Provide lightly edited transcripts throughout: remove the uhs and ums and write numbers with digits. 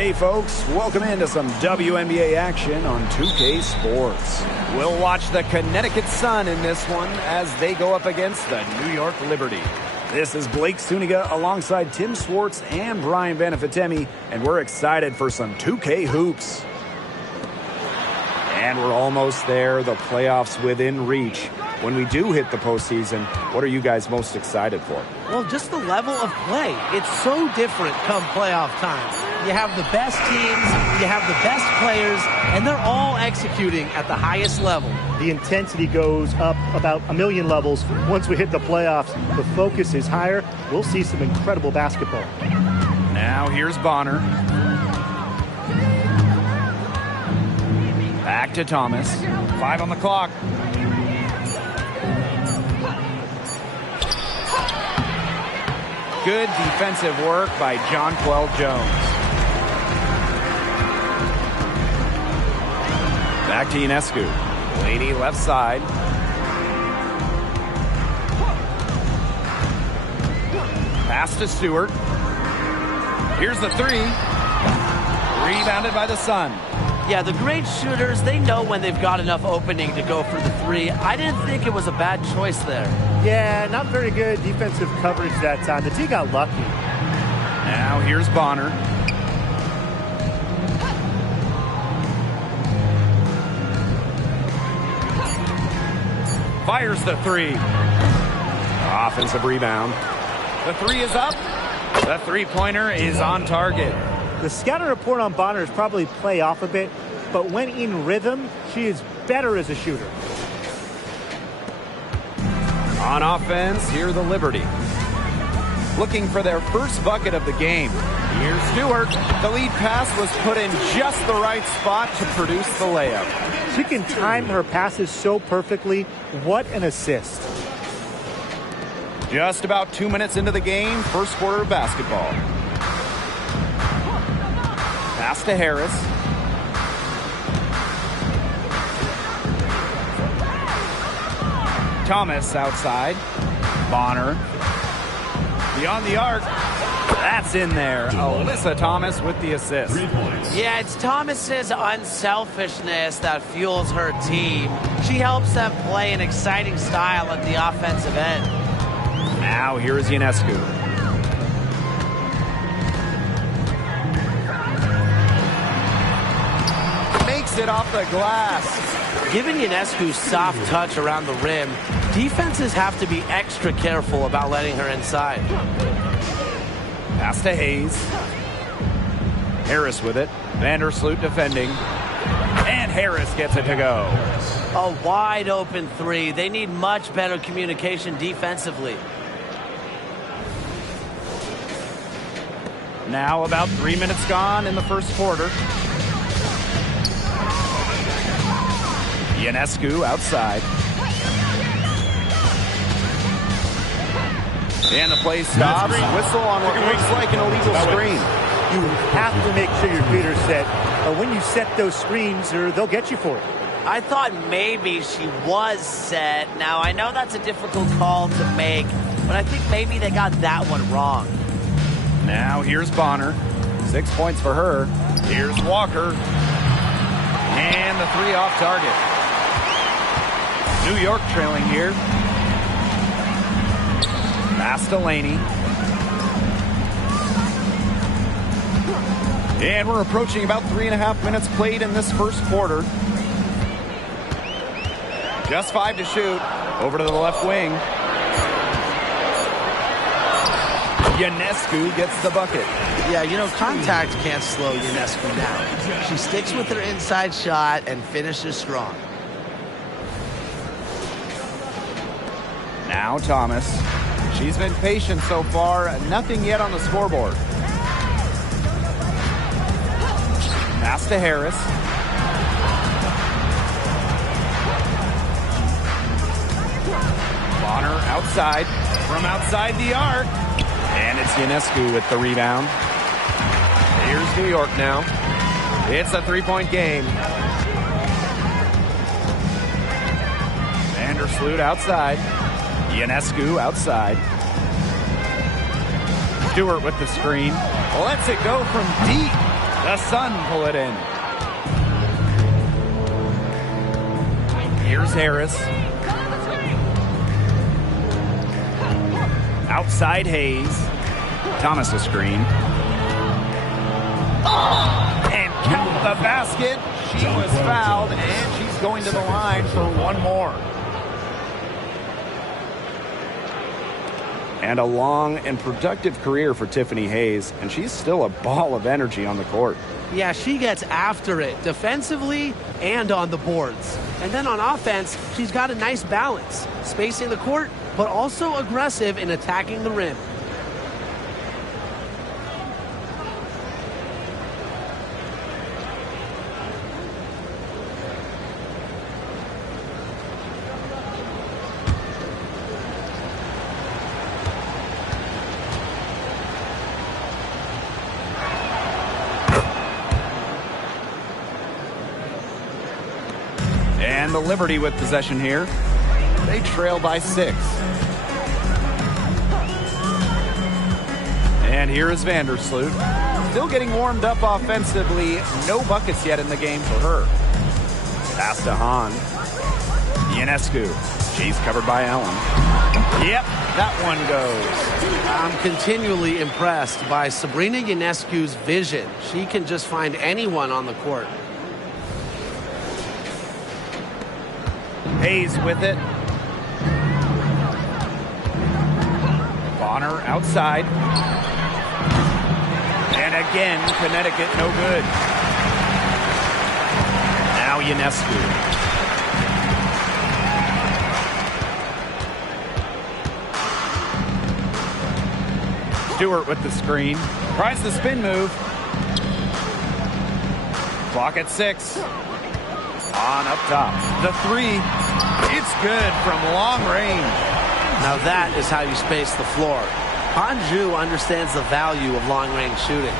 Hey folks, welcome into some WNBA action on 2K Sports. We'll watch the Connecticut Sun in this one as they go up against the New York Liberty. This is Blake Suniga alongside Tim Swartz and Brian Banafitemi, and we're excited for some 2K hoops. And we're almost there, the playoffs within reach. When we do hit the postseason, what are you guys most excited for? Well, just the level of play. It's so different come playoff time. You have the best teams, you have the best players, and they're all executing at the highest level. The intensity goes up about a million levels. Once we hit the playoffs, the focus is higher. We'll see some incredible basketball. Now here's Bonner. Back to Thomas. 5 on the clock. Good defensive work by Jonquel Jones. Back to Ionescu. Laney left side. Pass to Stewart. Here's the three. Rebounded by the Sun. Yeah, the great shooters, they know when they've got enough opening to go for the three. I didn't think it was a bad choice there. Yeah, not very good defensive coverage that time. The team got lucky. Now here's Bonner. Fires the three. Offensive rebound. The three is up. The three-pointer is on target. The scouting report on Bonner is probably play off a bit, but when in rhythm, she is better as a shooter. On offense, here the Liberty. Looking for their first bucket of the game. Here's Stewart. The lead pass was put in just the right spot to produce the layup. She can time her passes so perfectly. What an assist. Just about 2 minutes into the game, first quarter of basketball. Pass to Harris. Thomas outside. Bonner. Beyond the arc. That's in there. Alyssa Thomas with the assist. Yeah, it's Thomas's unselfishness that fuels her team. She helps them play an exciting style at the offensive end. Now here's Ionescu. Makes it off the glass. Given Ionescu's soft touch around the rim, defenses have to be extra careful about letting her inside. Pass to Hayes. Harris with it. Vandersloot defending. And Harris gets it to go. A wide open three. They need much better communication defensively. Now about 3 minutes gone in the first quarter. Ionescu outside. And the play stops. Whistle on what looks like an illegal screen. You have to make sure your feet are set. When you set those screens, they'll get you for it. I thought maybe she was set. Now, I know that's a difficult call to make, but I think maybe they got that one wrong. Now here's Bonner. 6 points for her. Here's Walker. And the three off target. New York trailing here. Pass to Laney. And we're approaching about 3.5 minutes played in this first quarter. Just 5 to shoot. Over to the left wing. Ionescu gets the bucket. Yeah, you know, contact can't slow Ionescu down. She sticks with her inside shot and finishes strong. Now Thomas. She's been patient so far. Nothing yet on the scoreboard. Pass to Harris. Bonner outside. From outside the arc. And it's Ionescu with the rebound. Here's New York now. It's a three-point game. Vandersloot outside. Ionescu outside. Stewart with the screen. Lets it go from deep. The Sun pull it in. Here's Harris. Outside Hayes. Thomas a screen. And count the basket. She was fouled, and she's going to the line for one more. And a long and productive career for Tiffany Hayes, and she's still a ball of energy on the court. Yeah, she gets after it defensively and on the boards. And then on offense, she's got a nice balance, spacing the court, but also aggressive in attacking the rim. And the Liberty with possession here. They trail by 6. And here is Vandersloot. Still getting warmed up offensively. No buckets yet in the game for her. Pass to Hahn. Ionescu. She's covered by Allen. Yep, that one goes. I'm continually impressed by Sabrina Ionescu's vision. She can just find anyone on the court. Hayes with it. Bonner outside. And again, Connecticut no good. Now Ionescu. Stewart with the screen. Tries the spin move. Clock at 6. On up top. The 3. It's good from long range. Now that is how you space the floor. Hanju understands the value of long-range shooting.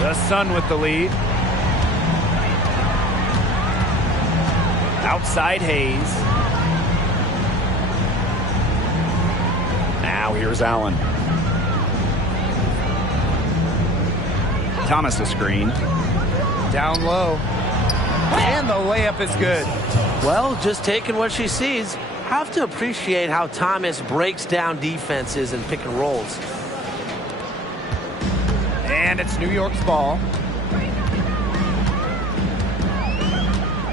The Sun with the lead. Outside Hayes. Now here's Allen. Thomas a screen. Down low. And the layup is good. Well, just taking what she sees. Have to appreciate how Thomas breaks down defenses and pick and rolls. And it's New York's ball.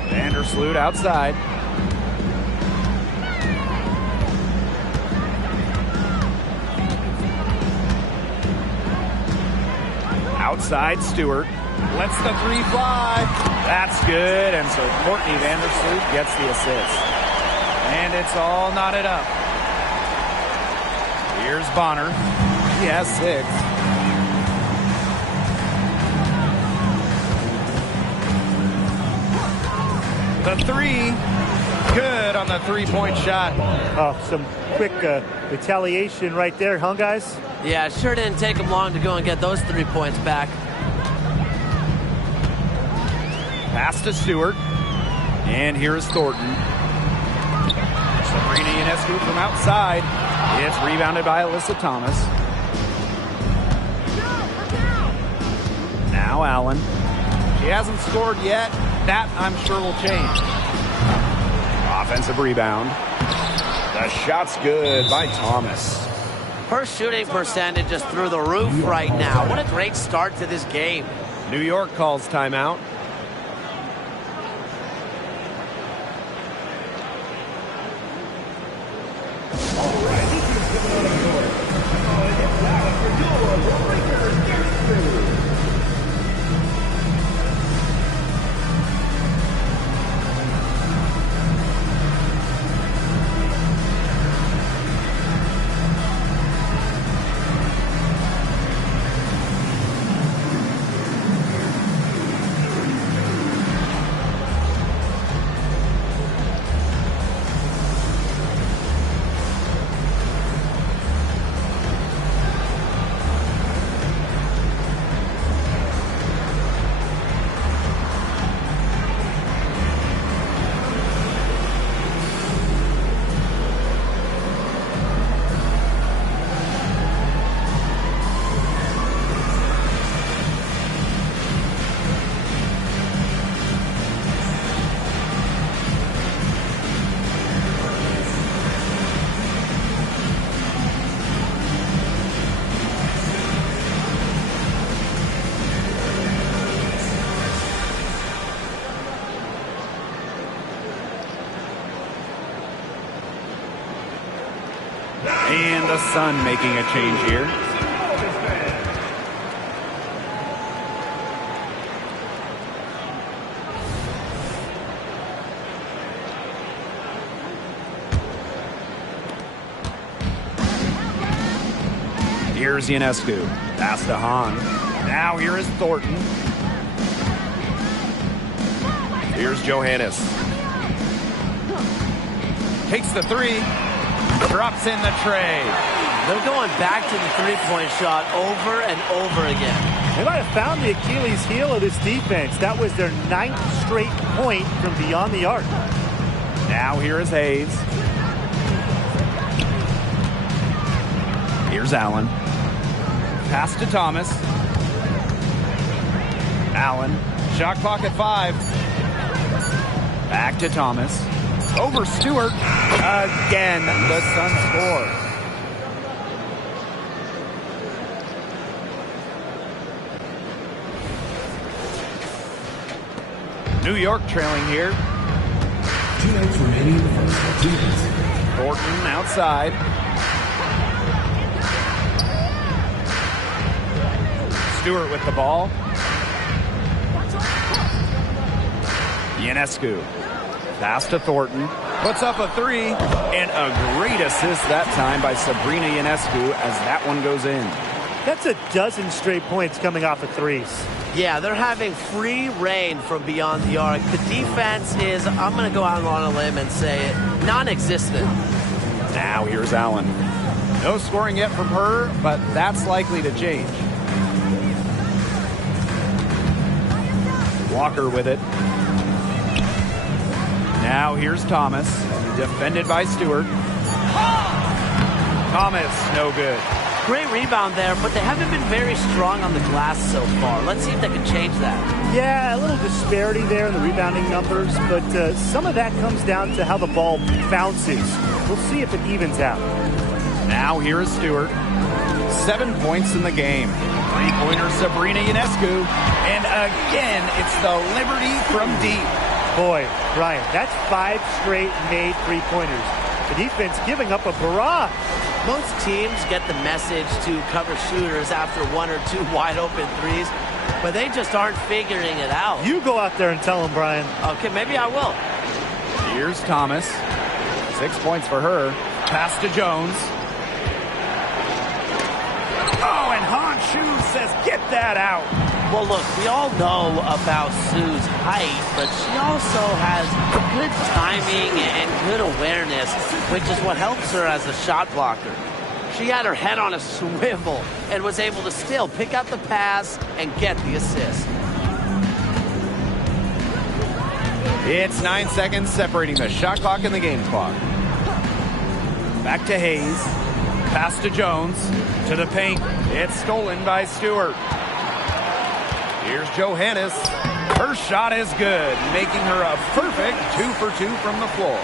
Vandersloot outside. Outside Stewart. Lets the 3 fly. That's good. And so Courtney Vandersloot gets the assist. And it's all knotted up. Here's Bonner. He has 6. The 3. Good on the 3-point shot. Some quick retaliation right there, huh, guys? Yeah, it sure didn't take them long to go and get those 3 points back. Pass to Stewart. And here is Thornton. Sabrina Ionescu from outside. It's rebounded by Alyssa Thomas. Now Allen. She hasn't scored yet. That, I'm sure, will change. Offensive rebound. The shot's good by Thomas. Her shooting percentage is through the roof right now. What a great start to this game. New York calls timeout. And the Sun making a change here. Here's Ionescu. Pass to Hahn. Now here is Thornton. Here's Johannes. Takes the three. Drops in the tray. They're going back to the three-point shot over and over again. They might have found the Achilles heel of this defense. That was their 9th straight point from beyond the arc. Now here is Hayes. Here's Allen. Pass to Thomas. Allen. Shot clock at 5. Back to Thomas. Over Stewart. Again, the Suns score. New York trailing here. 2 minutes remaining in the first. 2 minutes. Thornton outside. Stewart with the ball. Ionescu. Pass to Thornton. Puts up a 3. And a great assist that time by Sabrina Ionescu as that one goes in. That's a dozen straight points coming off of threes. Yeah, they're having free reign from beyond the arc. The defense is, I'm going to go out on a limb and say it, non-existent. Now here's Allen. No scoring yet from her, but that's likely to change. Walker with it. Now here's Thomas, defended by Stewart. Thomas, no good. Great rebound there, but they haven't been very strong on the glass so far. Let's see if they can change that. Yeah, a little disparity there in the rebounding numbers, but some of that comes down to how the ball bounces. We'll see if it evens out. Now here is Stewart. 7 points in the game. Three-pointer Sabrina Ionescu. And again, it's the Liberty from deep. Boy, Brian, that's 5 straight made three-pointers. The defense giving up a barrage. Most teams get the message to cover shooters after 1 or 2 wide-open threes, but they just aren't figuring it out. You go out there and tell them, Brian. Okay, maybe I will. Here's Thomas. 6 points for her. Pass to Jones. Oh, and Han Shu says, get that out. Well, look, we all know about Sue's height, but she also has good timing and good awareness, which is what helps her as a shot blocker. She had her head on a swivel and was able to still pick out the pass and get the assist. It's 9 seconds separating the shot clock and the game clock. Back to Hayes. Pass to Jones. To the paint. It's stolen by Stewart. Here's Johannes. Her shot is good, making her a perfect 2 for 2 from the floor.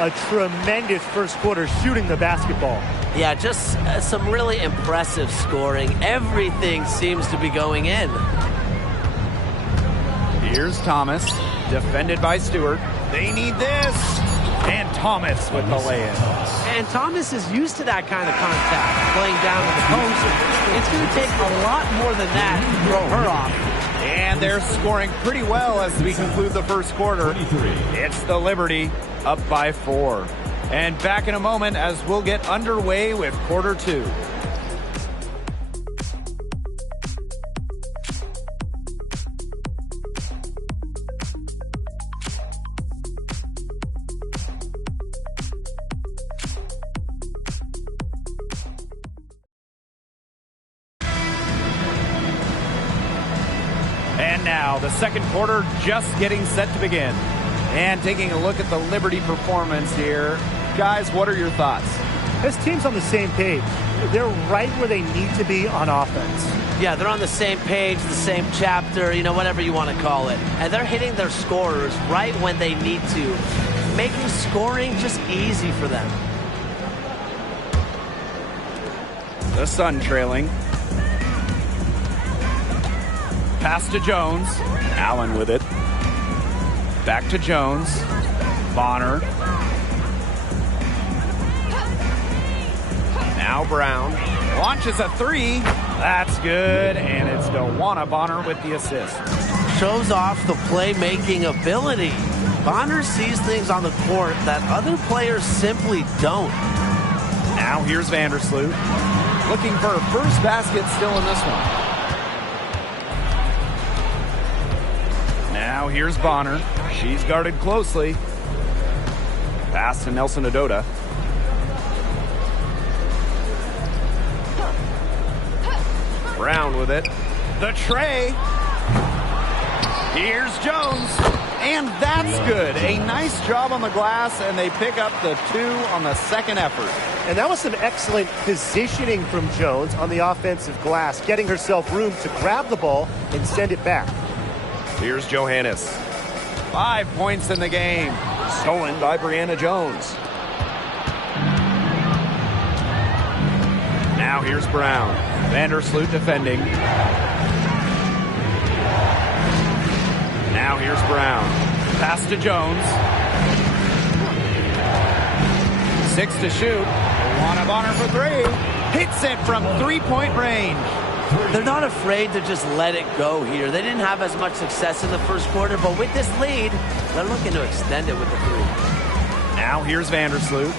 A tremendous first quarter shooting the basketball. Yeah, just some really impressive scoring. Everything seems to be going in. Here's Thomas, defended by Stewart. They need this. And Thomas with the lay-in. And Thomas is used to that kind of contact, playing down to the post. It's going to take a lot more than that to throw her off. And they're scoring pretty well as we conclude the first quarter. It's the Liberty up by 4. And back in a moment as we'll get underway with quarter 2. And now the second quarter just getting set to begin. And taking a look at the Liberty performance here. Guys, what are your thoughts? This team's on the same page. They're right where they need to be on offense. Yeah, they're on the same page, the same chapter, whatever you want to call it. And they're hitting their scorers right when they need to, making scoring just easy for them. The Sun trailing. Pass to Jones. Allen with it. Back to Jones. Bonner. Now Brown launches a three. That's good, and it's DeWanna Bonner with the assist. Shows off the playmaking ability. Bonner sees things on the court that other players simply don't. Now here's Vandersloot, looking for her first basket still in this one. Now here's Bonner. She's guarded closely. Pass to Nelson Adota. Brown with it. The tray. Here's Jones. And that's good. A nice job on the glass, and they pick up the 2 on the second effort. And that was some excellent positioning from Jones on the offensive glass, getting herself room to grab the ball and send it back. Here's Johannes. 5 points in the game. Stolen by Brianna Jones. Now here's Brown. Vandersloot defending. Now here's Brown. Pass to Jones. 6 to shoot. DeWanna Bonner for 3. Hits it from 3-point range. They're not afraid to just let it go here. They didn't have as much success in the first quarter, but with this lead, they're looking to extend it with the 3. Now here's Vandersloot.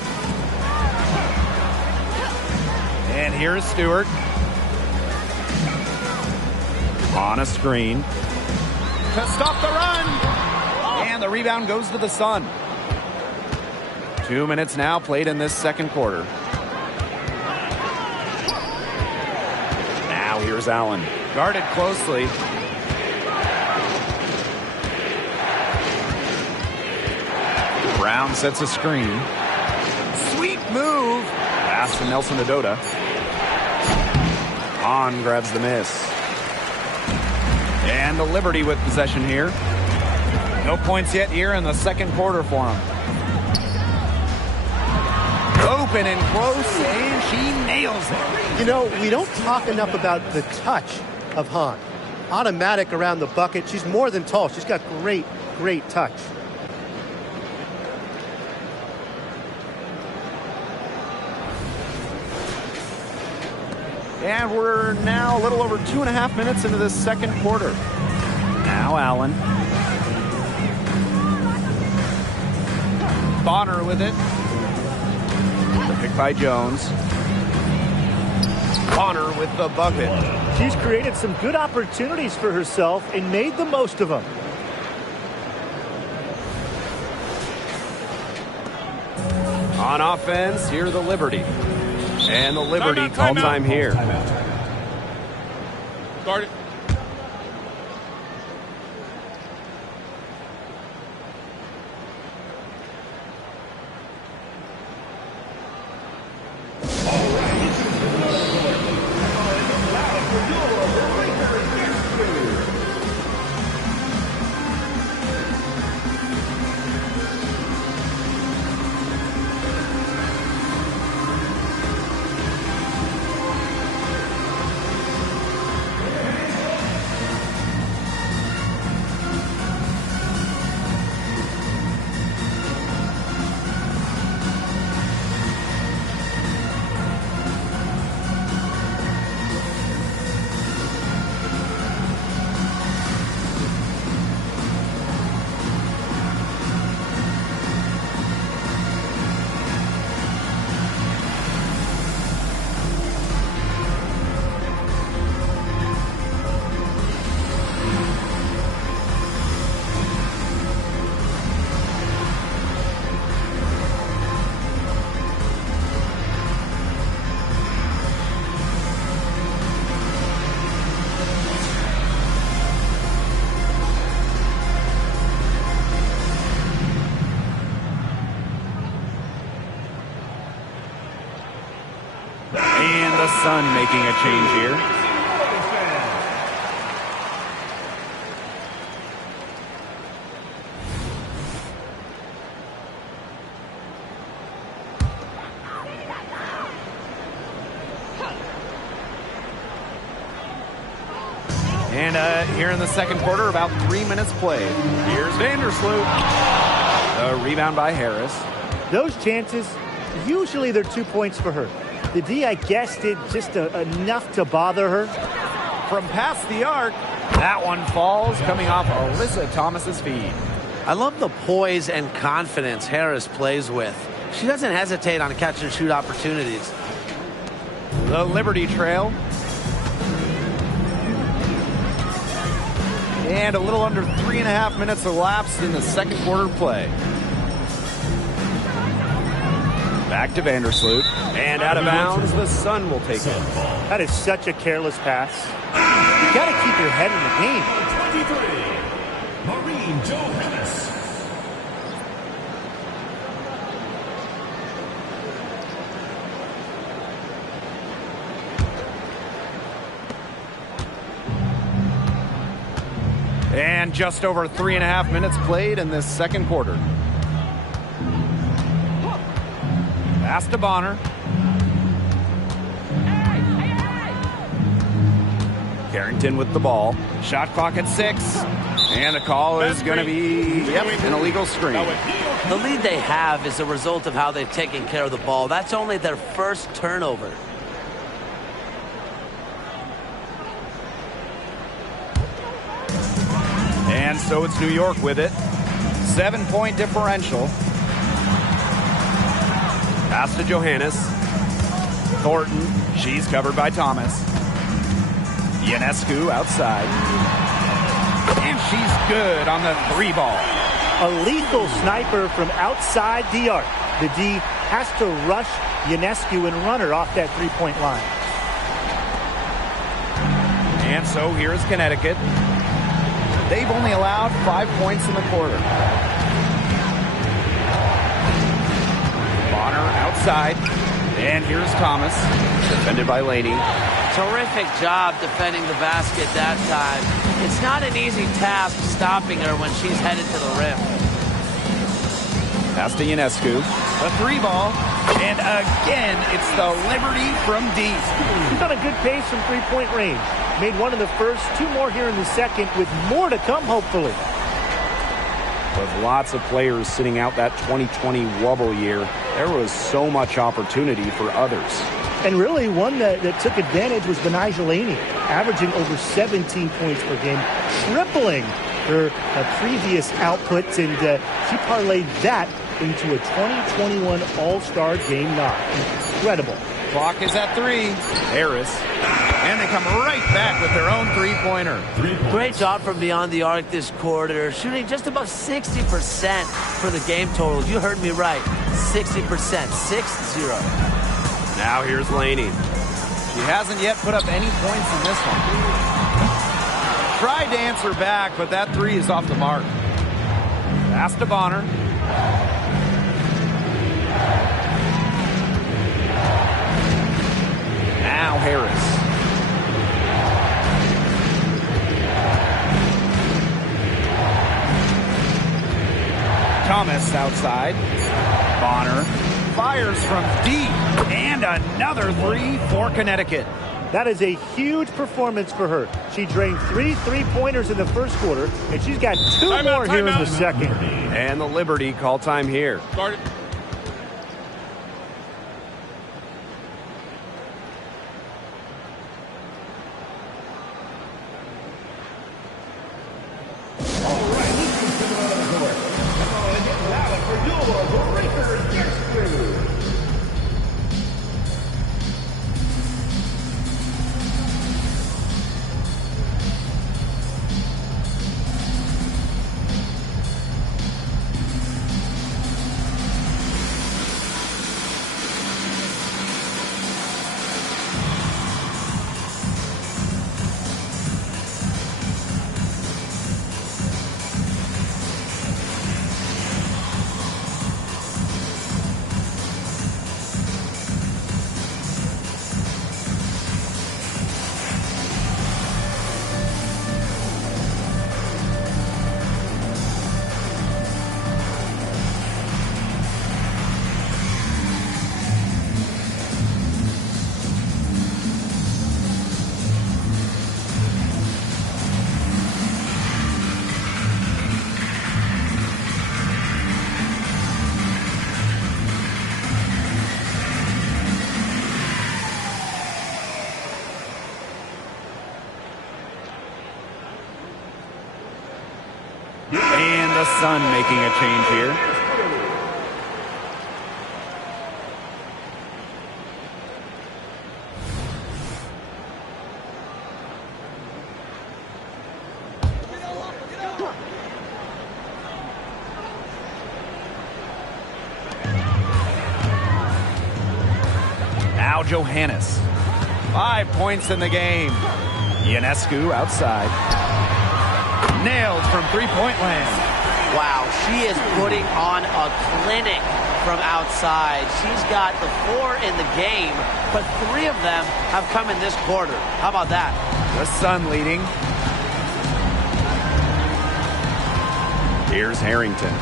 And here's Stewart. On a screen. To stop the run. And the rebound goes to the Sun. 2 minutes now played in this second quarter. Now here's Allen. Guarded closely. Brown sets a screen. Sweet move. Pass to Nelson Adota. Hahn grabs the miss. And the Liberty with possession here. No points yet here in the second quarter for them. Open and close, and she nails it. You know, we don't talk enough about the touch of Hahn. Automatic around the bucket. She's more than tall. She's got great, great touch. And we're now a little over 2.5 minutes into this second quarter. Now Allen. Bonner with it. The pick by Jones. Bonner with the bucket. She's created some good opportunities for herself and made the most of them. On offense, here are the Liberty. And the Liberty call time here. Guard it. And the Sun making a change here. And here in the second quarter, about 3 minutes played. Here's Vandersloot. A rebound by Harris. Those chances Usually they're 2 points for her. The D, I guess, did just enough to bother her. From past the arc, that one falls, coming off Alyssa Thomas's feed. I love the poise and confidence Harris plays with. She doesn't hesitate on catch and shoot opportunities. The Liberty trail. And a little under 3.5 minutes elapsed in the second quarter play. Back to Vandersloot. And out of bounds, the Sun will take it. That is such a careless pass. You got to keep your head in the game. 23, Maureen Johannes. And just over 3.5 minutes played in this second quarter. Pass to Bonner. Carrington with the ball. Shot clock at 6. And the call is going to be, an illegal screen. The lead they have is a result of how they've taken care of the ball. That's only their first turnover. And so it's New York with it. 7-point differential. Pass to Johannes. Thornton. She's covered by Thomas. Ionescu outside. And she's good on the 3 ball. A lethal sniper from outside the arc. The D has to rush Ionescu and run her off that 3-point line. And so here's Connecticut. They've only allowed 5 points in the quarter. Bonner outside. And here's Thomas, defended by Laney. Terrific job defending the basket that time. It's not an easy task stopping her when she's headed to the rim. Pass to Ionescu. The 3 ball. And again, it's the Liberty from deep. She's on a good pace from 3-point range. Made one in the first, 2 more here in the second, with more to come, hopefully. With lots of players sitting out that 2020 wobble year, there was so much opportunity for others. And really, one that took advantage was Benijah Laney, averaging over 17 points per game, tripling her previous outputs, and she parlayed that into a 2021 All-Star game knock. Incredible. Clock is at 3. Harris. And they come right back with their own 3-pointer. Great job from beyond the arc this quarter, shooting just above 60% for the game total. You heard me right, 60%, 6-0. Now here's Laney. She hasn't yet put up any points in this one. Tried to answer back, but that 3 is off the mark. Pass to Bonner. Now Harris. Thomas outside. Bonner fires from deep. And another 3 for Connecticut. That is a huge performance for her. She drained 3 3-pointers in the first quarter, and she's got 2 more here in the second. And the Liberty call time here. Start it. The Sun making a change here. Now Johannes. 5 points in the game. Ionescu outside. Nailed from three-point land. Wow, she is putting on a clinic from outside. She's got the 4 in the game, but 3 of them have come in this quarter. How about that? The Sun leading. Here's Harrington.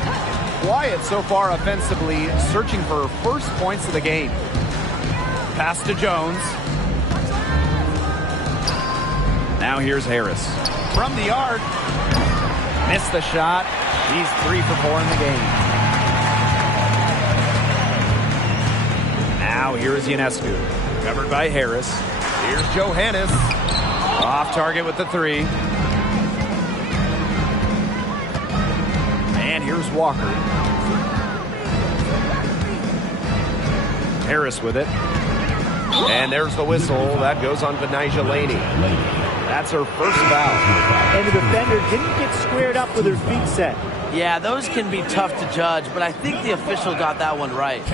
Quiet so far offensively, searching for her first points of the game. Pass to Jones. Now here's Harris. From the arc. Missed the shot. He's 3 for 4 in the game. Now here's Ionescu. Covered by Harris. Here's Johannes. Off target with the 3. And here's Walker. Harris with it. And there's the whistle. That goes on Benijah Laney. That's her first foul. And the defender didn't get squared up with her feet set. Yeah, those can be tough to judge, but I think the official got that one right.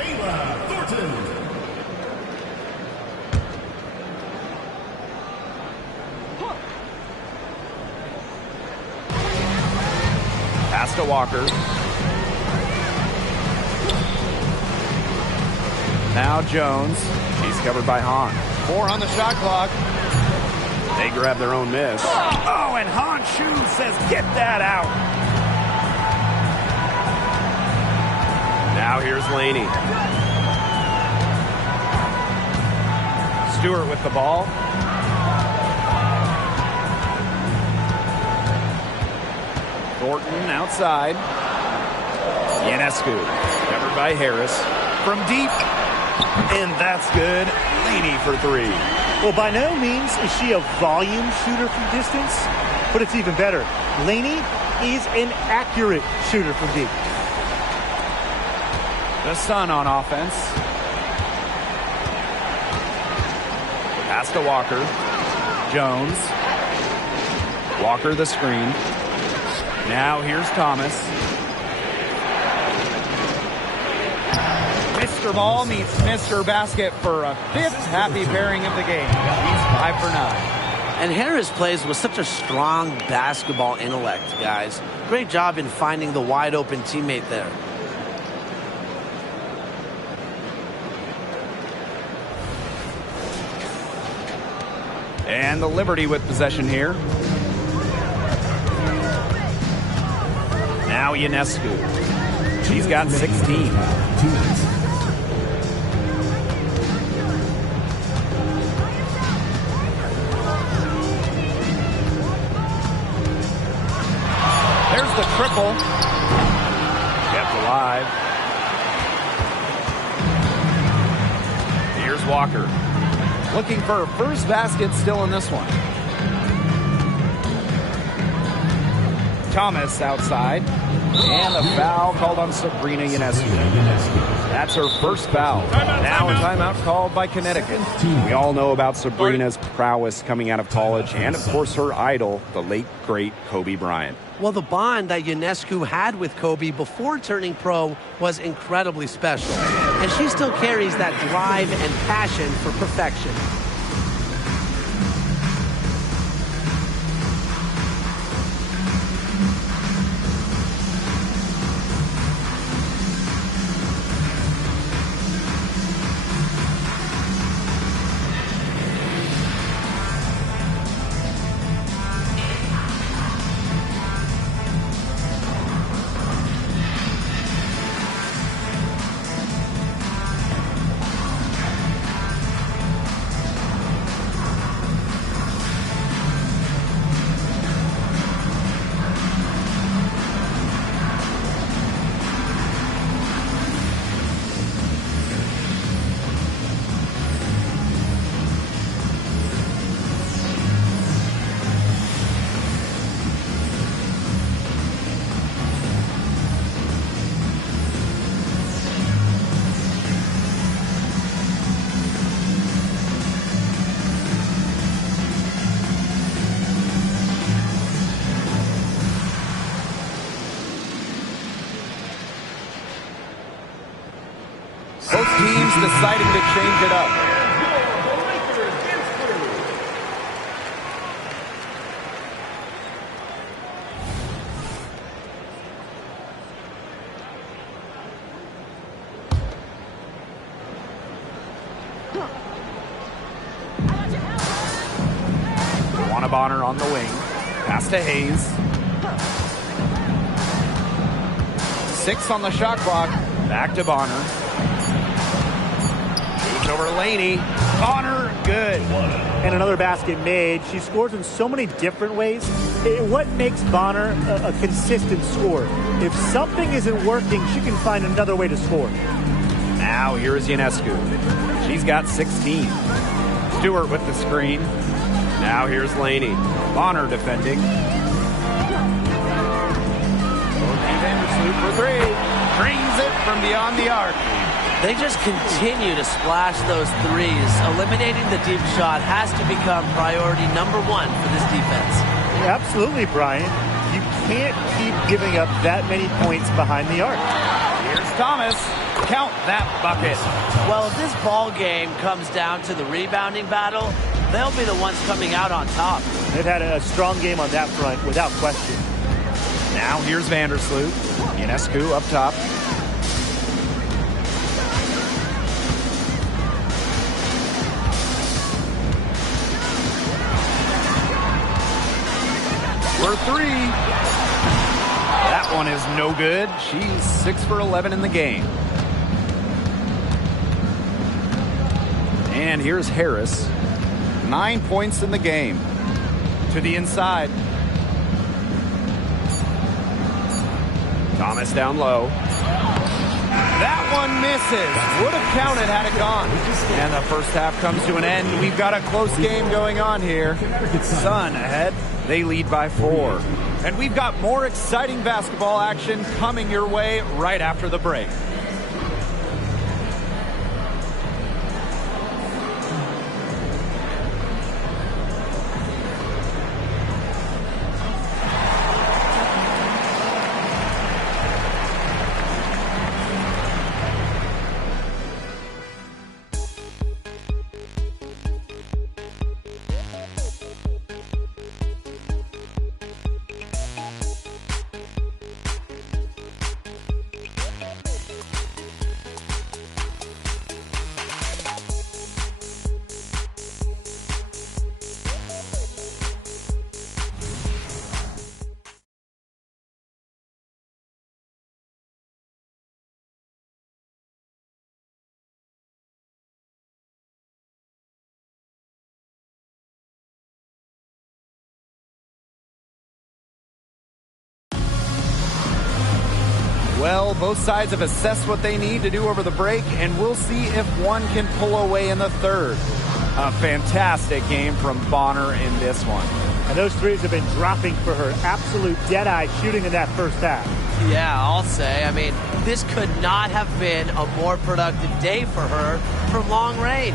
Pass to Walker. Now Jones. She's covered by Hahn. 4 on the shot clock. They grab their own miss. Oh, and Han Shu says, get that out. Now here's Laney. Stewart with the ball. Thornton outside. Ionescu covered by Harris. From deep. And that's good. Laney for 3. Well, by no means is she a volume shooter from distance, but it's even better. Laney is an accurate shooter from deep. The Sun on offense. Pass to Walker. Jones. Walker the screen. Now here's Thomas. Mr. Ball meets Mr. Basket for a 5th happy pairing of the game. He's 5 for 9. And Harris plays with such a strong basketball intellect, guys. Great job in finding the wide open teammate there. And the Liberty with possession here. Now Ionescu. She's got 16. There's the triple. Kept alive. Here's Walker. Looking for her first basket still in this one. Thomas outside. And a foul called on Sabrina Ionescu. That's her first foul. Now a timeout called by Connecticut. We all know about Sabrina's prowess coming out of college and, of course, her idol, the late, great Kobe Bryant. Well, the bond that Ionescu had with Kobe before turning pro was incredibly special. And she still carries that drive and passion for perfection. teams deciding to change it up. Bonner on the wing. Pass to Hayes. 6 on the shot clock. Back to Bonner. Moves over Laney. Bonner, good. And another basket made. She scores in so many different ways. What makes Bonner a consistent scorer? If something isn't working, she can find another way to score. Now here's Ionescu. She's got 16. Stewart with the screen. Now here's Laney. Bonner defending. Vandersloot for 3. Drains it from beyond the arc. They just continue to splash those threes. Eliminating the deep shot has to become priority number 1 for this defense. Absolutely, Brian. You can't keep giving up that many points behind the arc. Here's Thomas. Count that bucket. Well, if this ball game comes down to the rebounding battle, they'll be the ones coming out on top. They've had a strong game on that front, without question. Now here's Vandersloot. Ionescu up top. For 3. That one is no good. She's 6 for 11 in the game. And here's Harris. 9 points in the game. To the inside. Thomas down low. That one misses. Would have counted had it gone. And the first half comes to an end. We've got a close game going on here. Sun ahead. They lead by 4. And we've got more exciting basketball action coming your way right after the break. Well, both sides have assessed what they need to do over the break, and we'll see if one can pull away in the third. A fantastic game from Bonner in this one. And those threes have been dropping for her. Absolute dead-eye shooting in that first half. Yeah, I'll say. I mean, this could not have been a more productive day for her from long range.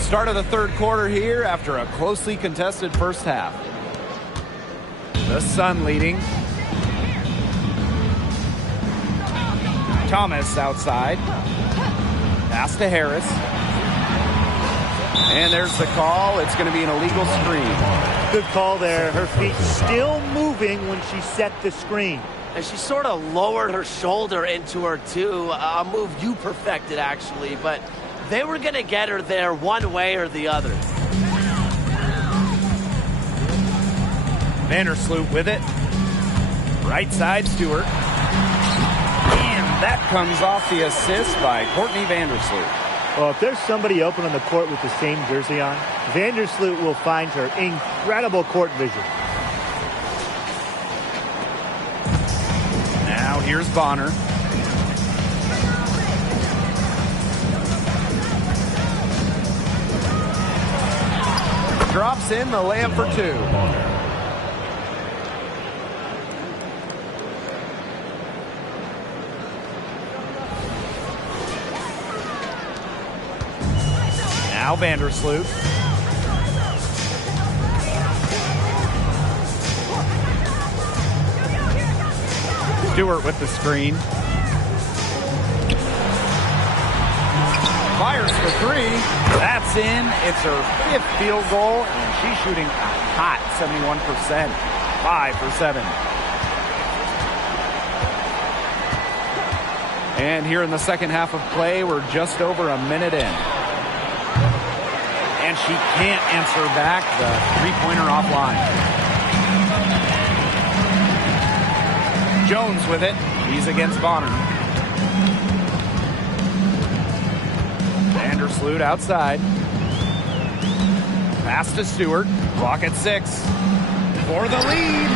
Start of the third quarter here after a closely contested first half. The Sun leading. Thomas outside. Pass to Harris. And there's the call. It's going to be an illegal screen. Good call there. Her feet still moving when she set the screen. And she sort of lowered her shoulder into her, too. A move you perfected, actually. But they were going to get her there one way or the other. Vandersloot with it. Right side, Stewart. And that comes off the assist by Courtney Vandersloot. Well, if there's somebody open on the court with the same jersey on, Vandersloot will find her incredible court vision. Now here's Bonner. Drops in the layup for two. Now Vandersloot. Stewart with the screen. Fires for three. That's in. It's her 5th field goal, and she's shooting a hot 71%. 5 for 7. And here in the second half of play, we're just over a minute in. And she can't answer back the three-pointer offline. Jones with it. He's against Bonner. Vandersloot outside. Pass to Stewart. Clock at 6. For the lead.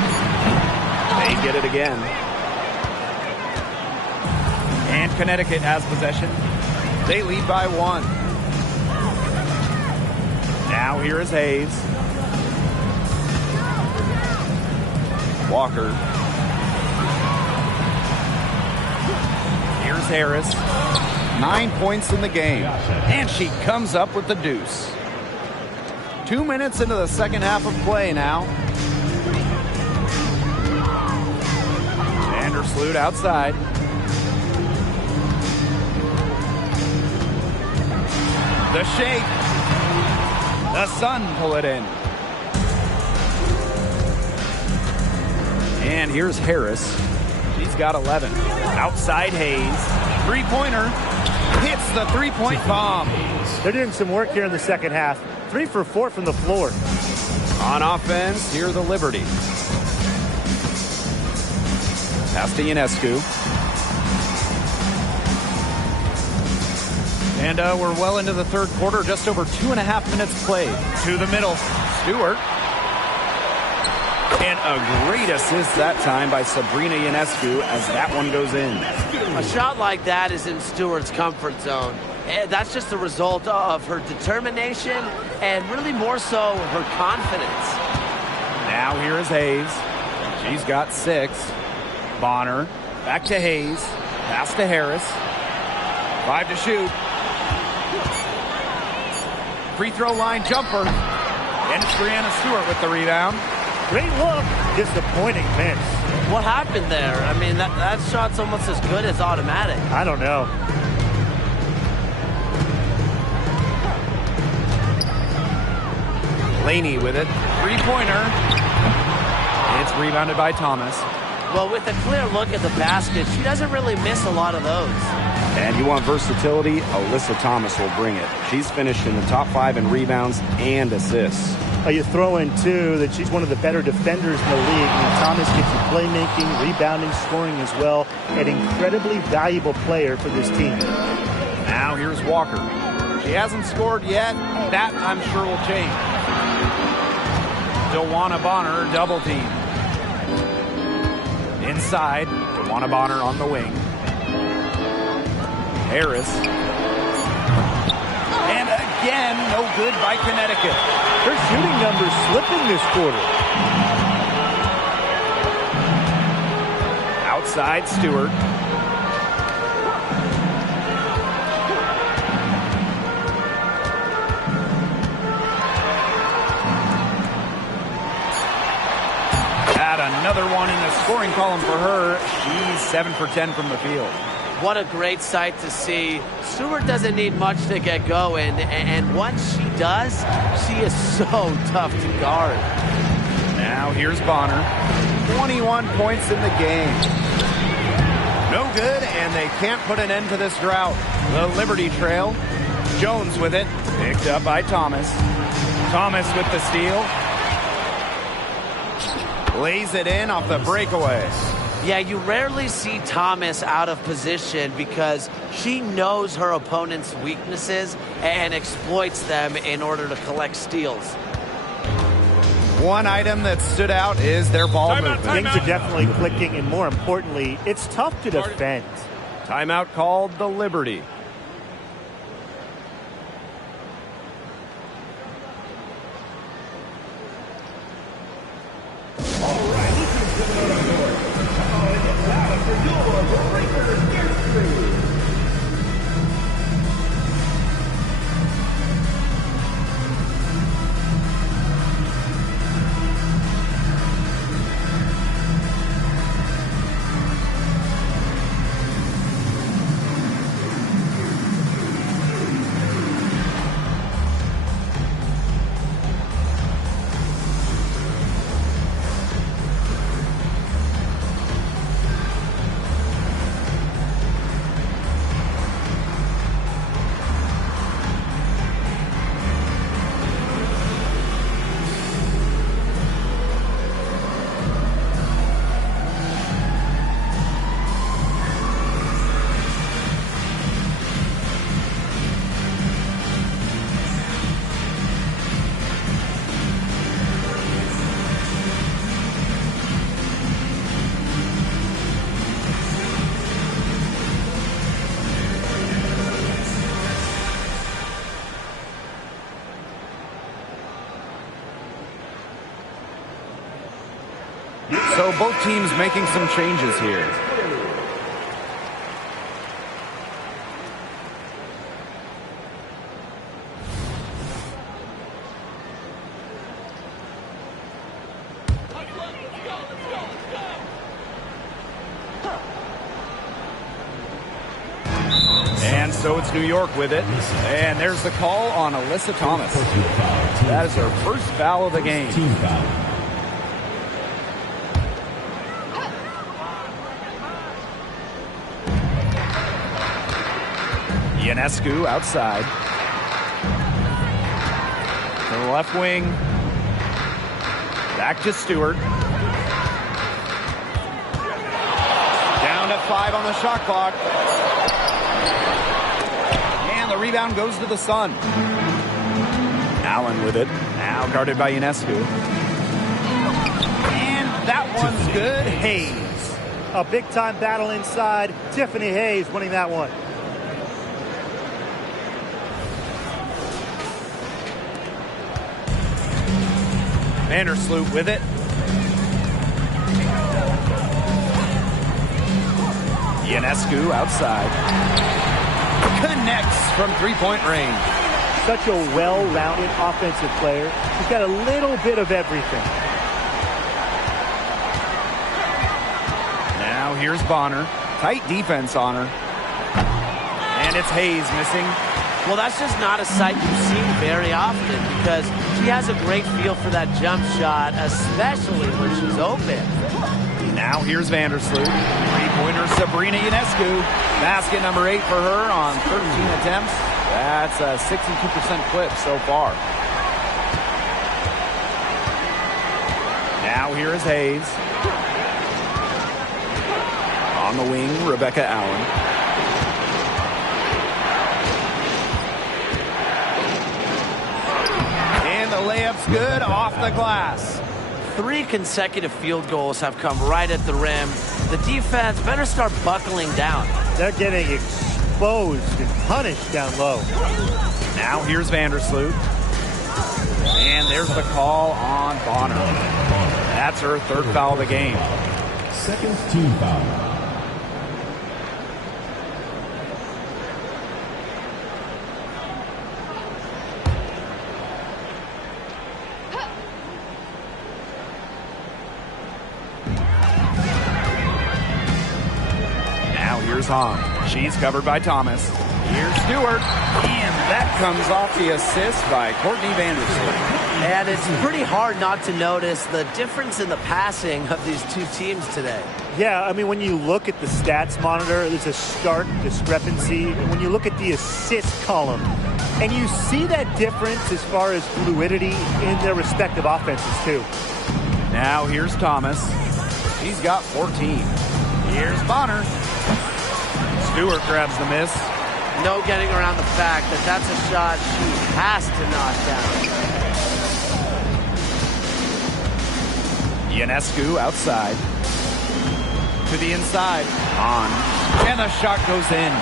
They get it again. And Connecticut has possession. They lead by 1. Now here is Hayes. Walker. Here's Harris. 9 points in the game. And she comes up with the deuce. 2 minutes into the second half of play now. Vandersloot outside. The shake. The Sun pull it in. And here's Harris. She's got 11. Outside Hayes. Three-pointer. Hits the three-point bomb. They're doing some work here in the second half. 3 for 4 from the floor. On offense, here the Liberty. Pass to Ionescu. And we're well into the third quarter, just over 2.5 minutes played. To the middle, Stewart. And a great assist that time by Sabrina Ionescu as that one goes in. A shot like that is in Stewart's comfort zone. And that's just the result of her determination and really more so her confidence. Now here is Hayes. She's got 6. Bonner. Back to Hayes. Pass to Harris. 5 to shoot. Free throw line jumper. And it's Brianna Stewart with the rebound. Great look. Disappointing miss. What happened there? I mean, that shot's almost as good as automatic. I don't know. Laney with it. Three-pointer. It's rebounded by Thomas. Well, with a clear look at the basket, she doesn't really miss a lot of those. And you want versatility? Alyssa Thomas will bring it. She's finished in the top 5 in rebounds and assists. You throw in, too, that she's one of the better defenders in the league. I mean, Thomas gets you playmaking, rebounding, scoring as well. An incredibly valuable player for this team. Now here's Walker. She hasn't scored yet. That, I'm sure, will change. DeWanna Bonner double team. Inside, DeWanna Bonner on the wing. Harris. And again, no good by Connecticut. Her shooting numbers slipping this quarter. Outside Stewart. Got another one in the scoring column for her. She's 7 for 10 from the field. What a great sight to see. Stewart doesn't need much to get going, and once she does, she is so tough to guard. Now here's Bonner. 21 points in the game. No good, and they can't put an end to this drought. The Liberty trail. Jones with it. Picked up by Thomas. Thomas with the steal. Lays it in off the breakaway. Yeah, you rarely see Thomas out of position because she knows her opponent's weaknesses and exploits them in order to collect steals. One item that stood out is their ball movement. Things are definitely clicking, and more importantly, it's tough to defend. Timeout called the Liberty. So both teams making some changes here. And so it's New York with it. And there's the call on Alyssa Thomas. That is her first foul of the game. Team foul. Ionescu outside. To the left wing. Back to Stewart. Down to 5 on the shot clock. And the rebound goes to the Sun. Allen with it. Now guarded by Ionescu. And that one's good. Hayes. A big-time battle inside. Tiffany Hayes winning that one. Vandersloot with it. Ionescu outside. Connects from three-point range. Such a well-rounded offensive player. She's got a little bit of everything. Now here's Bonner. Tight defense on her. And it's Hayes missing. Well, that's just not a sight you see very often because she has a great feel for that jump shot, especially when she's open. Now here's Vandersloot. Three-pointer Sabrina Ionescu. Basket number 8 for her on 13 attempts. That's a 62% clip so far. Now here is Hayes. On the wing, Rebecca Allen. The layup's good off the glass. 3 consecutive field goals have come right at the rim. The defense better start buckling down. They're getting exposed and punished down low. Now here's Vandersloot. And there's the call on Bonner. That's her 3rd foul of the game. Second team foul. Here's Hahn. She's covered by Thomas. Here's Stewart. And that comes off the assist by Courtney Vandersloot. And it's pretty hard not to notice the difference in the passing of these two teams today. Yeah, I mean, when you look at the stats monitor, there's a stark discrepancy. When you look at the assist column, and you see that difference as far as fluidity in their respective offenses, too. Now here's Thomas. He's got 14. Here's Bonner. Stewart grabs the miss. No getting around the fact that that's a shot she has to knock down. Ionescu outside. To the inside. On. And the shot goes in.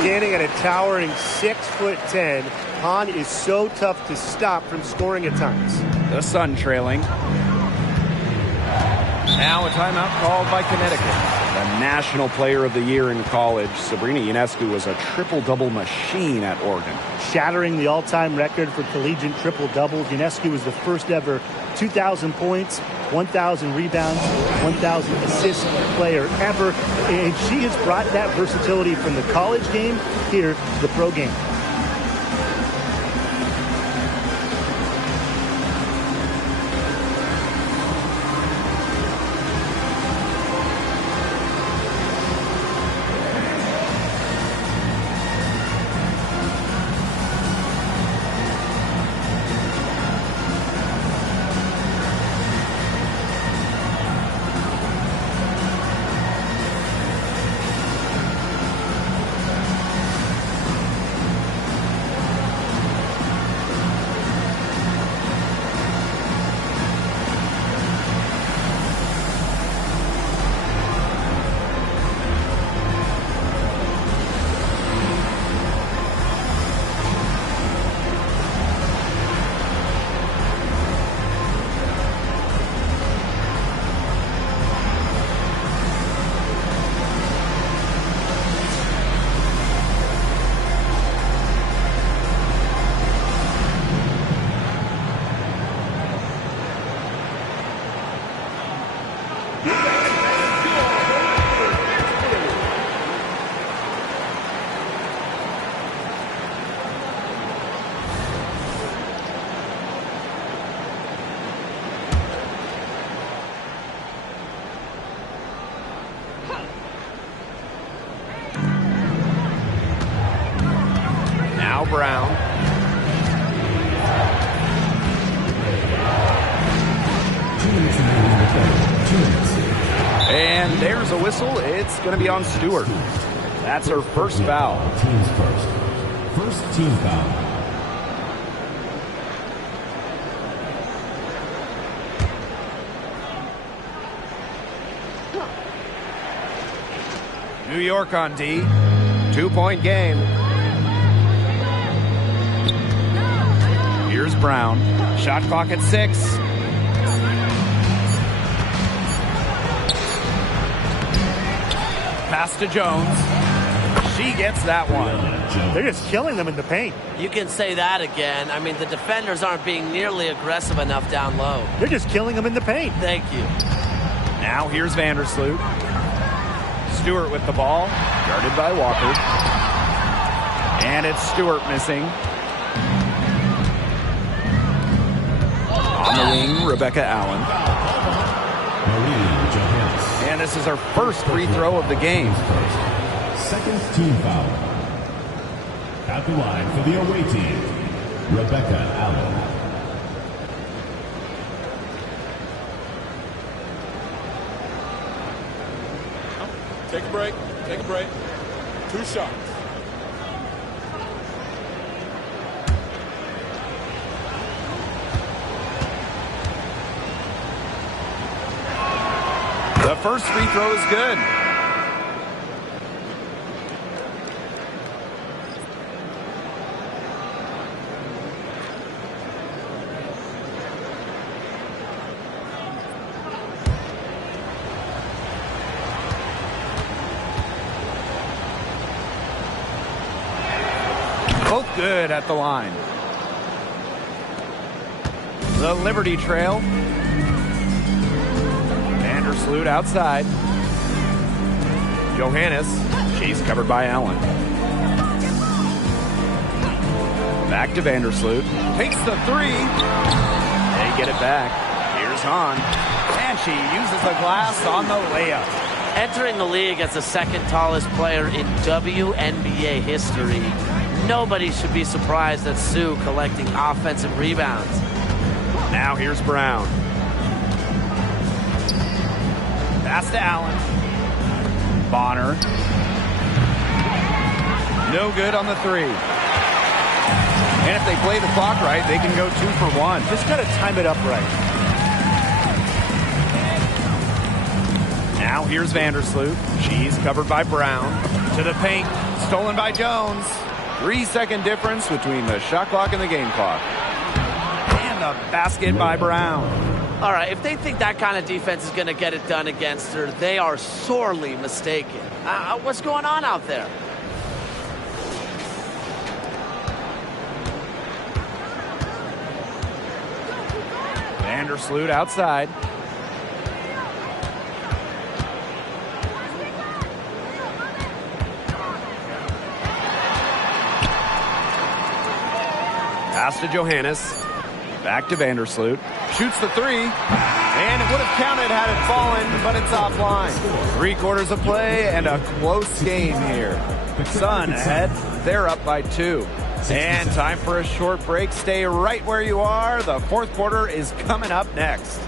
Standing at a towering 6'10", Hahn is so tough to stop from scoring at times. The Sun trailing. Now a timeout called by Connecticut. The National Player of the Year in college, Sabrina Ionescu was a triple-double machine at Oregon. Shattering the all-time record for collegiate triple-doubles, Ionescu was the first ever 2,000 points, 1,000 rebounds, 1,000 assist player ever. And she has brought that versatility from the college game here to the pro game. Brown. And there's a whistle. It's going to be on Stewart. That's her first foul. Team's first. First team foul. New York on D. 2-point game. Here's Brown. Shot clock at 6. Pass to Jones. She gets that one. They're just killing them in the paint. You can say that again. I mean, the defenders aren't being nearly aggressive enough down low. They're just killing them in the paint. Thank you. Now here's Vandersloot. Stewart with the ball, guarded by Walker. And it's Stewart missing. On the wing, Rebecca Allen. And this is her first free throw of the game. Second team foul. At the line for the away team, Rebecca Allen. Take a break. Take a break. 2 shots. The first free throw is good. Both good at the line. The Liberty trail. Vandersloot outside. Johannes. She's covered by Allen. Back to Vandersloot. Takes the 3. They get it back. Here's Hahn. And she uses the glass on the layup. Entering the league as the second tallest player in WNBA history, nobody should be surprised at Sue collecting offensive rebounds. Now here's Brown. Pass to Allen. Bonner. No good on the 3. And if they play the clock right, they can go 2 for 1. Just got to time it up right. Now here's Vandersloot. She's covered by Brown. To the paint. Stolen by Jones. 3-second difference between the shot clock and the game clock. And the basket by Brown. All right, if they think that kind of defense is going to get it done against her, they are sorely mistaken. What's going on out there? Vandersloot outside. Pass to Johannes. Back to Vandersloot. Shoots the 3. And it would have counted had it fallen, but it's offline. 3 quarters of play and a close game here. Sun ahead. They're up by 2. And time for a short break. Stay right where you are. The 4th quarter is coming up next.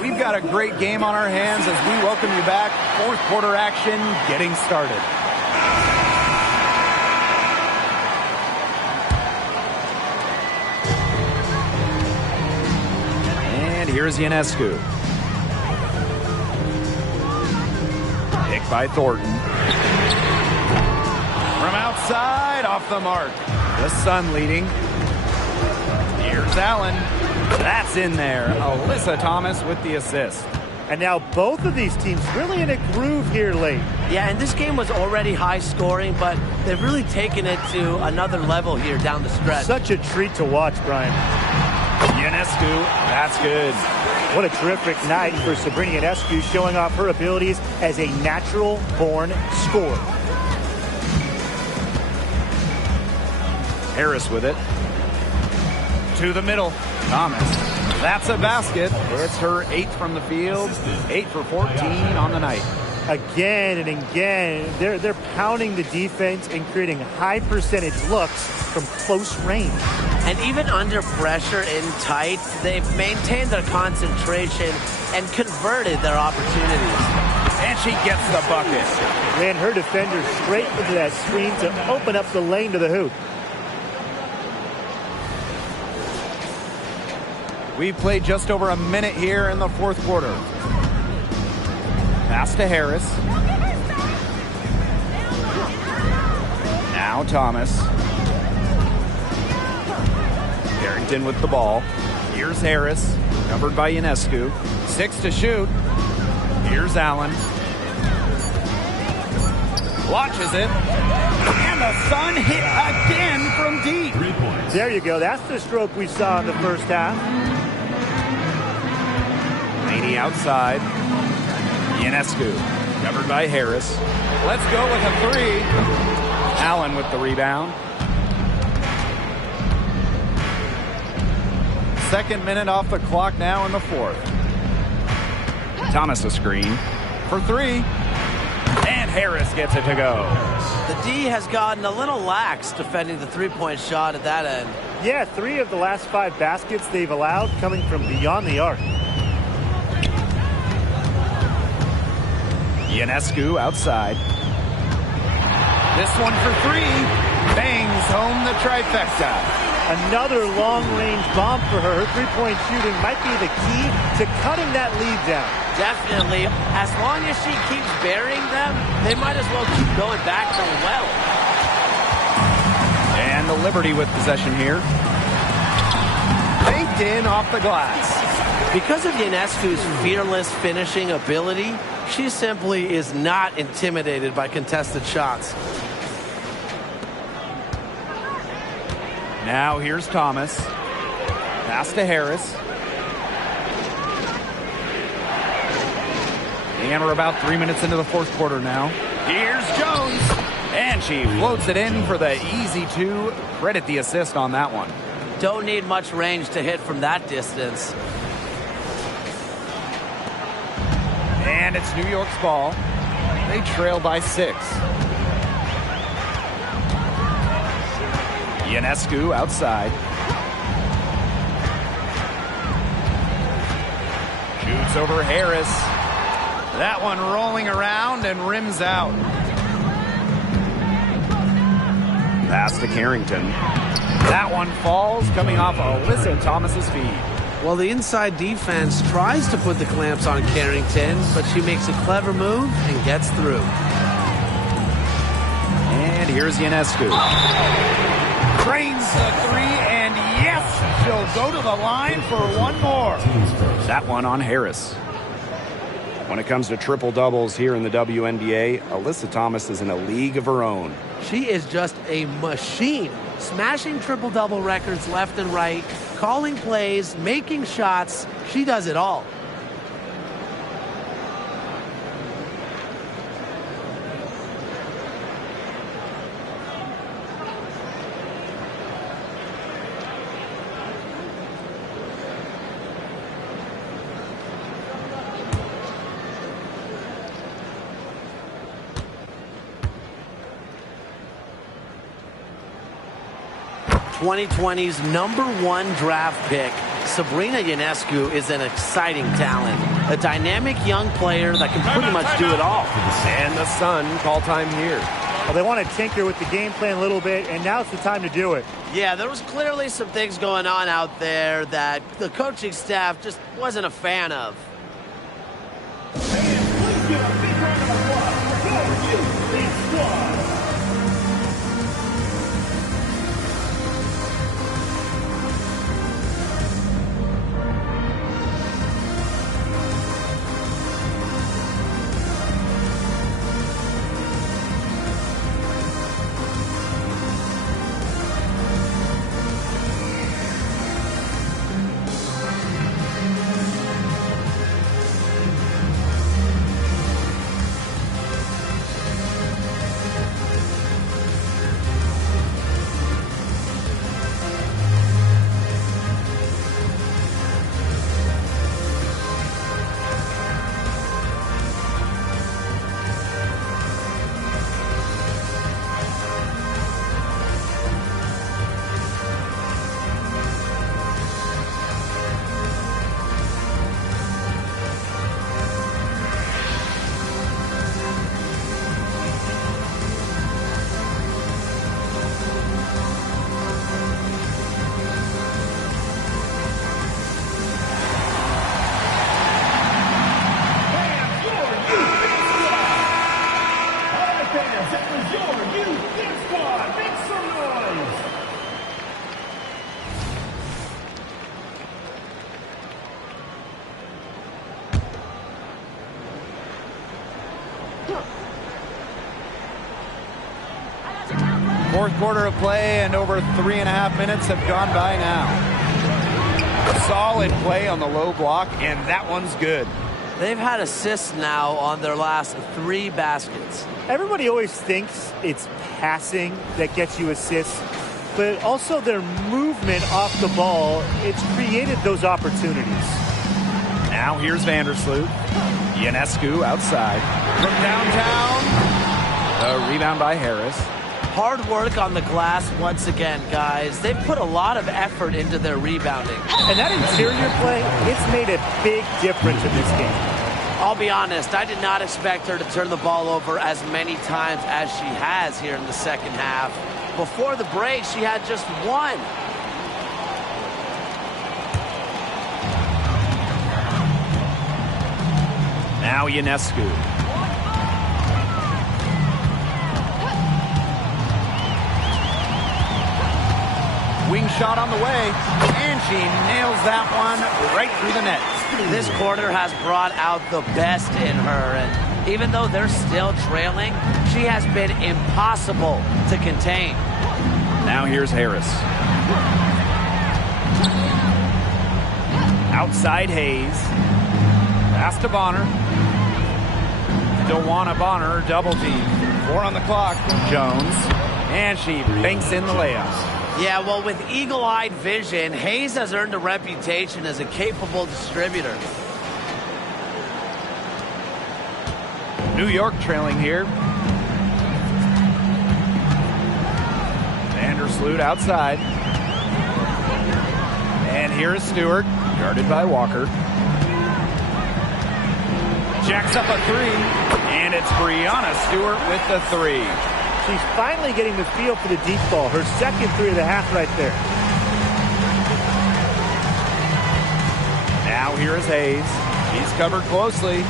We've got a great game on our hands as we welcome you back. 4th quarter action getting started. And here's Ionescu. Picked by Thornton. From outside, off the mark. The Sun leading. Here's Allen. That's in there. Alyssa Thomas with the assist. And now both of these teams really in a groove here late. Yeah, and this game was already high scoring, but they've really taken it to another level here down the stretch. Such a treat to watch, Brian. Ionescu. That's good. What a terrific night for Sabrina Ionescu, showing off her abilities as a natural-born scorer. Harris with it. To the middle. Thomas. That's a basket. It's her 8th from the field. 8 for 14 on the night. Again and again, they're pounding the defense and creating high percentage looks from close range. And even under pressure in tight, they've maintained their concentration and converted their opportunities. And she gets the bucket. Ran her defender straight into that screen to open up the lane to the hoop. We've played just over a minute here in the fourth quarter. Pass to Harris. Now Thomas. Carrington with the ball. Here's Harris, covered by Ionescu. 6 to shoot. Here's Allen. Launches it. And the Sun hit again from deep. 3 points. There you go. That's the stroke we saw in the first half. Laney outside. Ionescu, covered by Harris. Let's go with a 3. Allen with the rebound. 2nd minute off the clock now in the 4th. Thomas a screen for 3. And Harris gets it to go. The D has gotten a little lax defending the three-point shot at that end. Yeah, 3 of the last 5 baskets they've allowed coming from beyond the arc. Ionescu outside. This one for 3. Bangs home the trifecta. Another long-range bomb for her. Her three-point shooting might be the key to cutting that lead down. Definitely. As long as she keeps burying them, they might as well keep going back to the well. And the Liberty with possession here. Banked in off the glass. Because of Ionescu's fearless finishing ability, she simply is not intimidated by contested shots. Now here's Thomas. Pass to Harris. And we're about 3 minutes into the fourth quarter now. Here's Jones. And she floats it in for the easy 2. Credit the assist on that one. Don't need much range to hit from that distance. And it's New York's ball. They trail by 6. Ionescu outside. Shoots over Harris. That one rolling around and rims out. Pass to Carrington. That one falls, coming off Alyssa Thomas's feet. Well, the inside defense tries to put the clamps on Carrington, but she makes a clever move and gets through. And here's Ionescu. Drains the 3, and yes, she'll go to the line for one more. That one on Harris. When it comes to triple-doubles here in the WNBA, Alyssa Thomas is in a league of her own. She is just a machine, smashing triple-double records left and right, calling plays, making shots. She does it all. '20's #1 draft pick, Sabrina Ionescu, is an exciting talent. A dynamic young player that can pretty much do it all. And the Sun call time here. Well, they want to tinker with the game plan a little bit, and now's the time to do it. Yeah, there was clearly some things going on out there that the coaching staff just wasn't a fan of. Please give a big round of applause for your big squad. Fourth quarter of play, and over 3.5 minutes have gone by now. Solid play on the low block, and that one's good. They've had assists now on their last 3 baskets. Everybody always thinks it's passing that gets you assists, but also their movement off the ball, it's created those opportunities. Now here's Vandersloot. Ionescu outside. From downtown. A rebound by Harris. Hard work on the glass once again, guys. They've put a lot of effort into their rebounding. And that interior play, it's made a big difference in this game. I'll be honest, I did not expect her to turn the ball over as many times as she has here in the second half. Before the break, she had just 1. Now Ionescu. Wing shot on the way, and she nails that one right through the net. This quarter has brought out the best in her, and even though they're still trailing, she has been impossible to contain. Now here's Harris. Outside Hayes. Pass to Bonner. Dewana Bonner, double team. 4 on the clock. Jones. And she banks in the layup. Yeah, well, with eagle-eyed vision, Hayes has earned a reputation as a capable distributor. New York trailing here. Vandersloot outside. And here's Stewart, guarded by Walker. Jacks up a 3, and it's Brianna Stewart with the 3. She's finally getting the feel for the deep ball. Her second 3 of the half right there. Now here is Hayes. He's covered closely.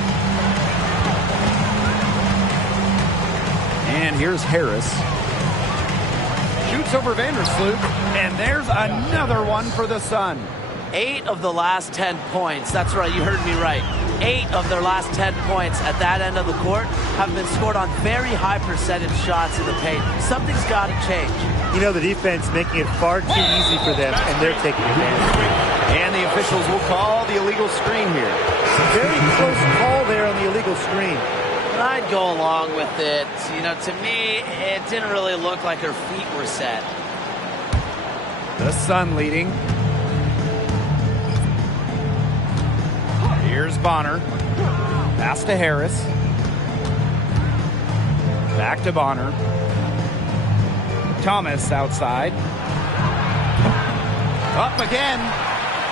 And here's Harris. Shoots over Vandersloot, and there's another one for the Sun. 8 of the last 10 points. That's right, you heard me right. 8 of their last 10 points at that end of the court have been scored on very high percentage shots in the paint. Something's got to change. You know, the defense making it far too easy for them, and they're taking advantage. And the officials will call the illegal screen here. Very close call there on the illegal screen. But I'd go along with it. You know, to me, it didn't really look like her feet were set. The Sun leading. Here's Bonner. Pass to Harris. Back to Bonner. Thomas outside. Up again.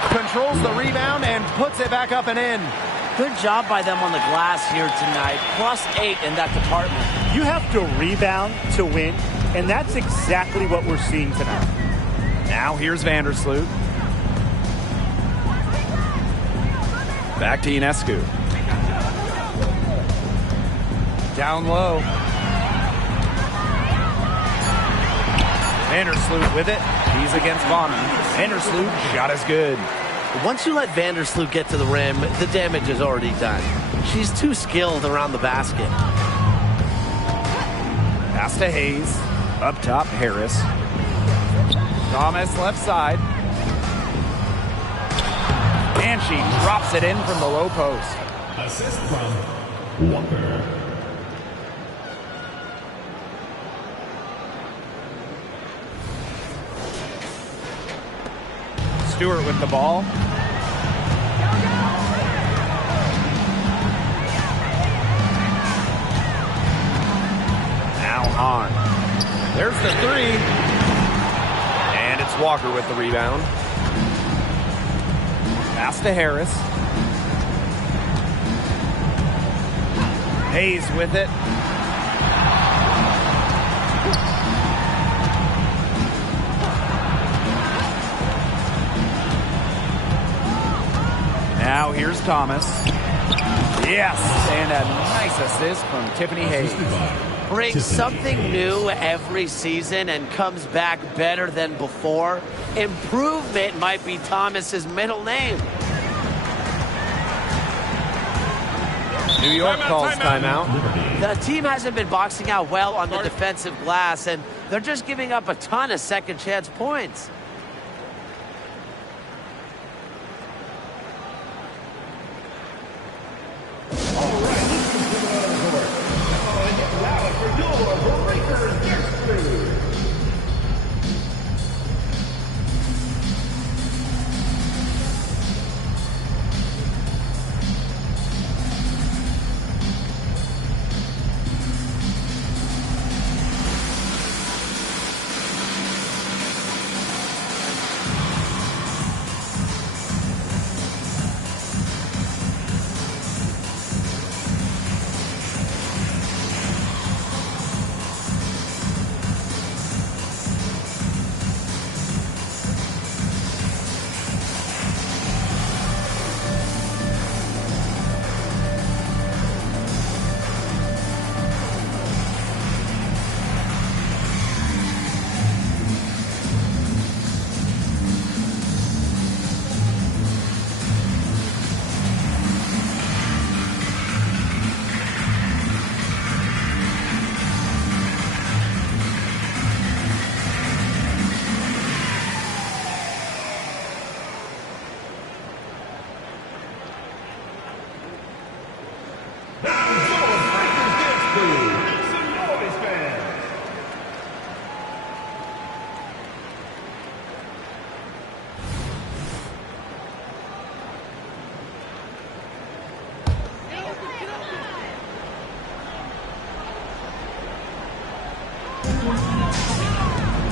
Controls the rebound and puts it back up and in. Good job by them on the glass here tonight. +8 in that department. You have to rebound to win, and that's exactly what we're seeing tonight. Now here's Vandersloot. Back to Ionescu. Down low. Vandersloot with it. He's against Bonner. Vandersloot, shot is good. Once you let Vandersloot get to the rim, the damage is already done. She's too skilled around the basket. Pass to Hayes. Up top, Harris. Thomas left side. And she drops it in from the low post. Assist from Walker. Stewart with the ball. Now Hahn. There's the 3. And it's Walker with the rebound. Pass to Harris. Hayes with it. Now here's Thomas. Yes, and a nice assist from Tiffany Hayes. Brings something new every season and comes back better than before. Improvement might be Thomas's middle name. New York calls timeout. The team hasn't been boxing out well on the defensive glass, and they're just giving up a ton of second chance points.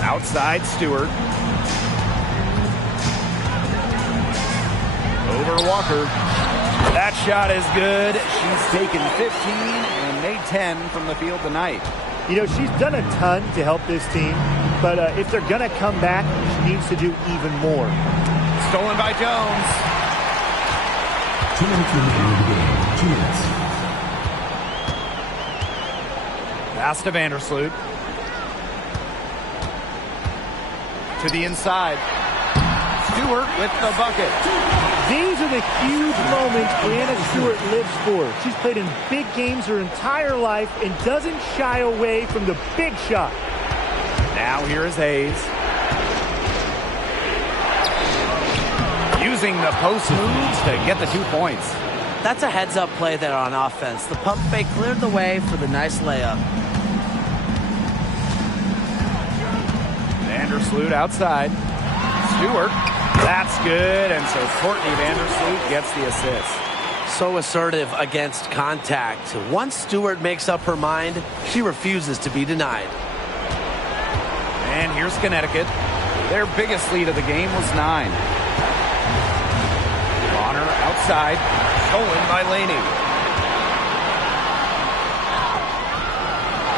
Outside Stewart. Over Walker. That shot is good. She's taken 15 and made 10 from the field tonight. You know, she's done a ton to help this team, but if they're going to come back, she needs to do even more. Stolen by Jones. 2 minutes remaining in the game. 2 minutes. Pass to Vandersloot. To the inside. Stewart with the bucket. These are the huge moments Brianna Stewart lives for. She's played in big games her entire life and doesn't shy away from the big shot. Now here is Hayes. Using the post moves to get the 2 points. That's a heads-up play there on offense. The pump fake cleared the way for the nice layup. Vandersloot outside. Stewart. That's good. And so Courtney Vandersloot gets the assist. So assertive against contact. Once Stewart makes up her mind, she refuses to be denied. And here's Connecticut. Their biggest lead of the game was 9. Bonner outside. Stolen by Laney.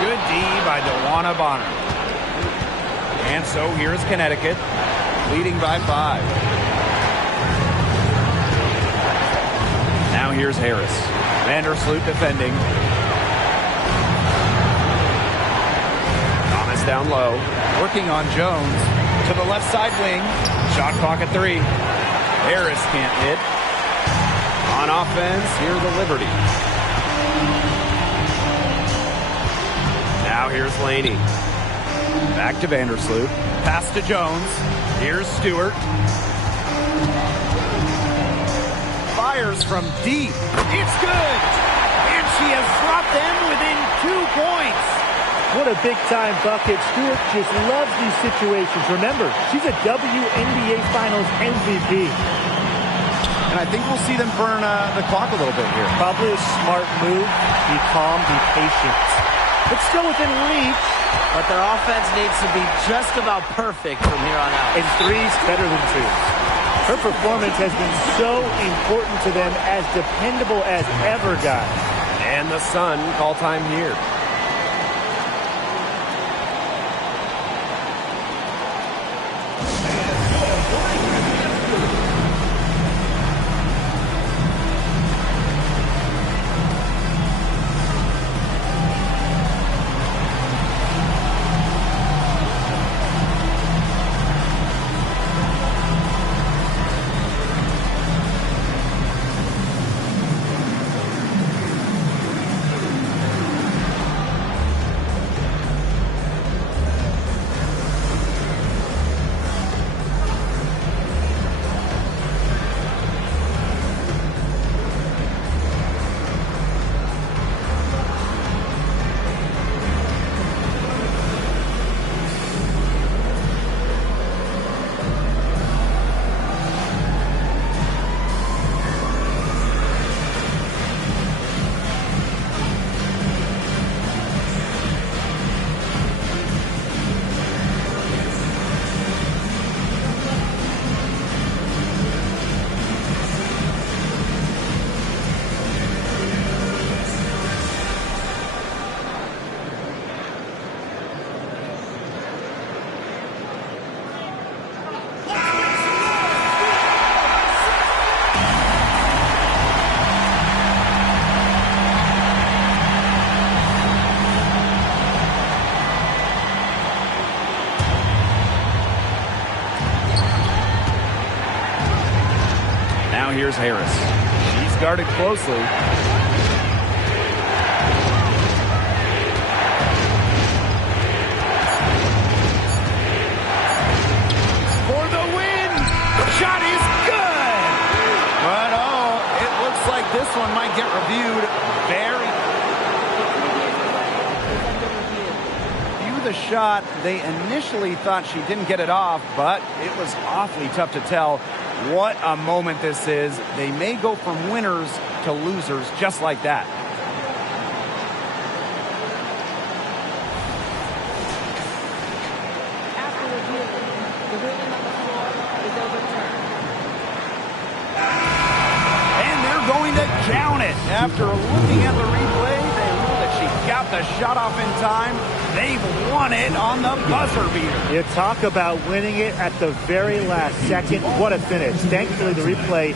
Good D by DeWanna Bonner. And so here's Connecticut, leading by 5. Now here's Harris. Vandersloot defending. Thomas down low, working on Jones. To the left side wing. Shot clock at 3. Harris can't hit. On offense, here the Liberty. Now here's Laney. Back to Vandersloot. Pass to Jones. Here's Stewart. Fires from deep. It's good. And she has dropped them within 2 points. What a big-time bucket. Stewart just loves these situations. Remember, she's a WNBA Finals MVP. And I think we'll see them burn the clock a little bit here. Probably a smart move. Be calm, be patient. It's still within reach. But their offense needs to be just about perfect from here on out. And 3's better than 2's. Her performance has been so important to them, as dependable as ever, guys. And the Sun call time here. here's Harris. She's guarded closely. For the win! The shot is good! But oh, it looks like this one might get reviewed very. View the shot. They initially thought she didn't get it off, but it was awfully tough to tell. What a moment this is. They may go from winners to losers just like that. After review, the ruling on the floor is overturned. And they're going to count it. After looking at the replay, they rule that she got the shot off in time. They've won it on the buzzer beater. You talk about winning it at the very last second. What a finish. Thankfully, the replay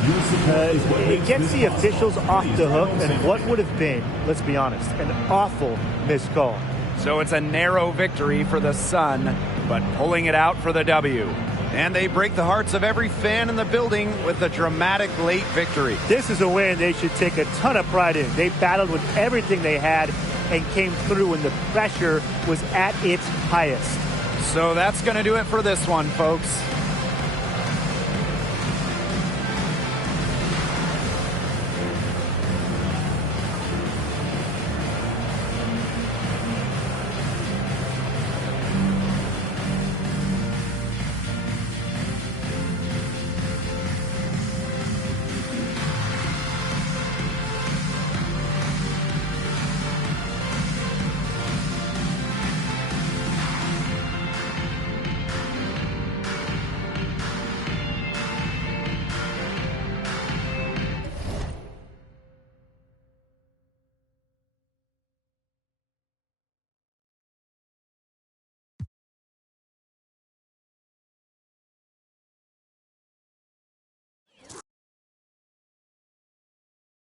it gets the officials off the hook, and what would have been, let's be honest, an awful missed call. So it's a narrow victory for the Sun, but pulling it out for the W. And they break the hearts of every fan in the building with a dramatic late victory. This is a win they should take a ton of pride in. They battled with everything they had and came through when the pressure was at its highest. So that's going to do it for this one, folks.